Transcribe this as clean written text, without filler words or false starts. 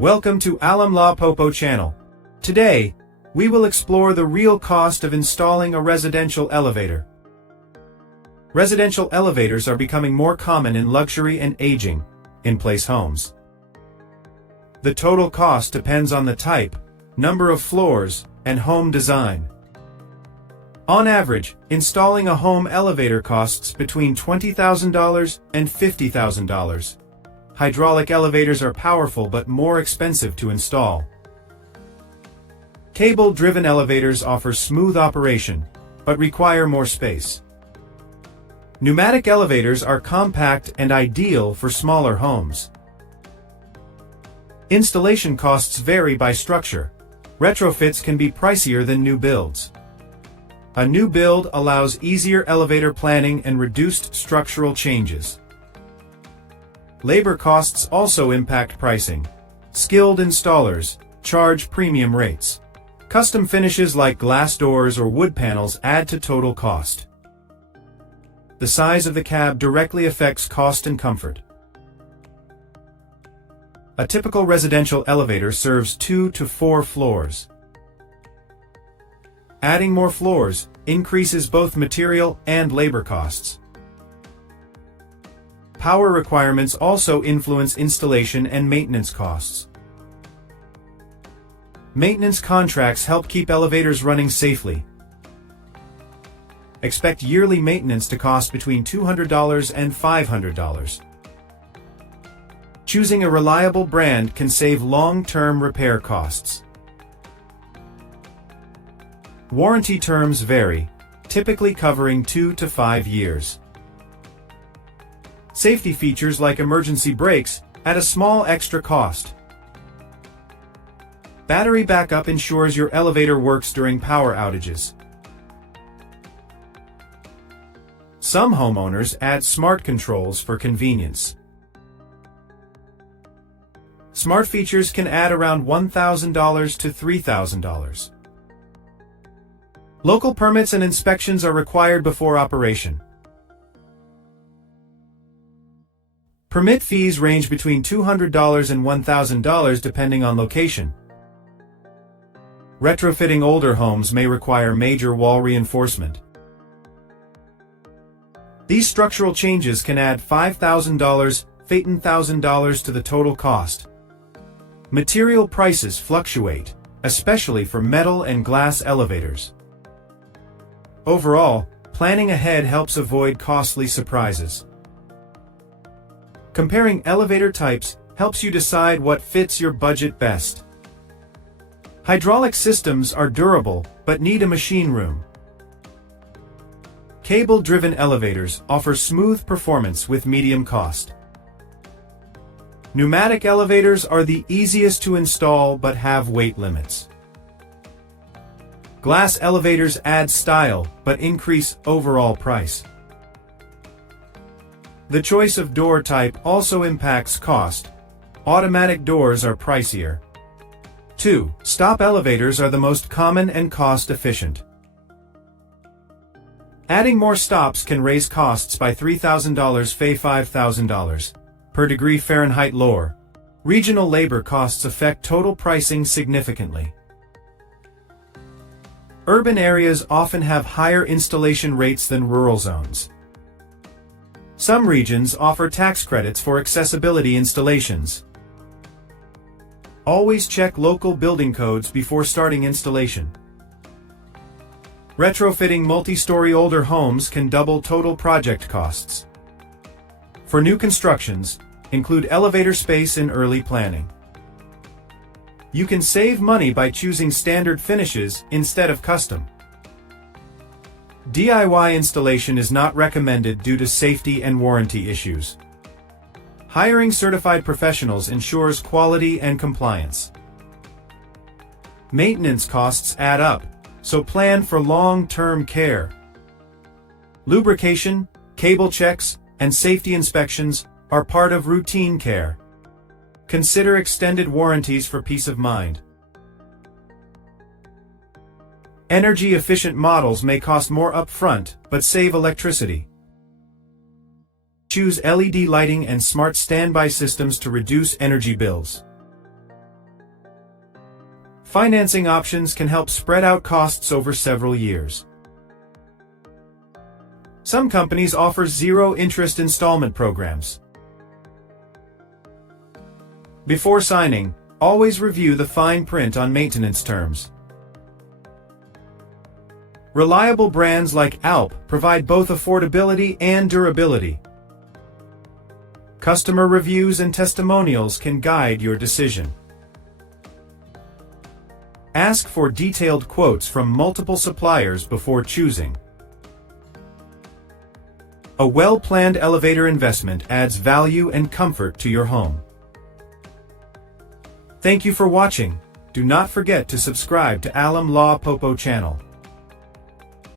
Welcome to Lawe Popo channel. Today, we will explore the real cost of installing a residential elevator. Residential elevators are becoming more common in luxury and aging in-place homes. The total cost depends on the type, number of floors, and home design. On average, installing a home elevator costs between $20,000 and $50,000. Hydraulic elevators are powerful but more expensive to install. Cable-driven elevators offer smooth operation, but require more space. Pneumatic elevators are compact and ideal for smaller homes. Installation costs vary by structure. Retrofits can be pricier than new builds. A new build allows easier elevator planning and reduced structural changes. Labor costs also impact pricing. Skilled installers charge premium rates. Custom finishes like glass doors or wood panels add to total cost. The size of the cab directly affects cost and comfort. A typical residential elevator serves 2 to 4 floors. Adding more floors increases both material and labor costs. Power requirements also influence installation and maintenance costs. Maintenance contracts help keep elevators running safely. Expect yearly maintenance to cost between $200 and $500. Choosing a reliable brand can save long-term repair costs. Warranty terms vary, typically covering 2 to 5 years. Safety features like emergency brakes add a small extra cost. Battery backup ensures your elevator works during power outages. Some homeowners add smart controls for convenience. Smart features can add around $1,000 to $3,000. Local permits and inspections are required before operation. Permit fees range between $200 and $1,000 depending on location. Retrofitting older homes may require major wall reinforcement. These structural changes can add $5,000, $18,000 to the total cost. Material prices fluctuate, especially for metal and glass elevators. Overall, planning ahead helps avoid costly surprises. Comparing elevator types helps you decide what fits your budget best. Hydraulic systems are durable but need a machine room. Cable-driven elevators offer smooth performance with medium cost. Pneumatic elevators are the easiest to install but have weight limits. Glass elevators add style but increase overall price. The choice of door type also impacts cost. Automatic doors are pricier. 2. Stop elevators are the most common and cost-efficient. Adding more stops can raise costs by $3,000 to $5,000 per degree Fahrenheit lower. Regional labor costs affect total pricing significantly. Urban areas often have higher installation rates than rural zones. Some regions offer tax credits for accessibility installations. Always check local building codes before starting installation. Retrofitting multi-story older homes can double total project costs. For new constructions, include elevator space in early planning. You can save money by choosing standard finishes instead of custom. DIY installation is not recommended due to safety and warranty issues. Hiring certified professionals ensures quality and compliance. Maintenance costs add up, so plan for long-term care. Lubrication, cable checks, and safety inspections are part of routine care. Consider extended warranties for peace of mind. Energy-efficient models may cost more upfront, but save electricity. Choose LED lighting and smart standby systems to reduce energy bills. Financing options can help spread out costs over several years. Some companies offer zero-interest installment programs. Before signing, always review the fine print on maintenance terms. Reliable brands like Alp provide both affordability and durability. Customer reviews and testimonials can guide your decision. Ask for detailed quotes from multiple suppliers before choosing. A well-planned elevator investment adds value and comfort to your home. Thank you for watching. Do not forget to subscribe to Lawe Popo channel.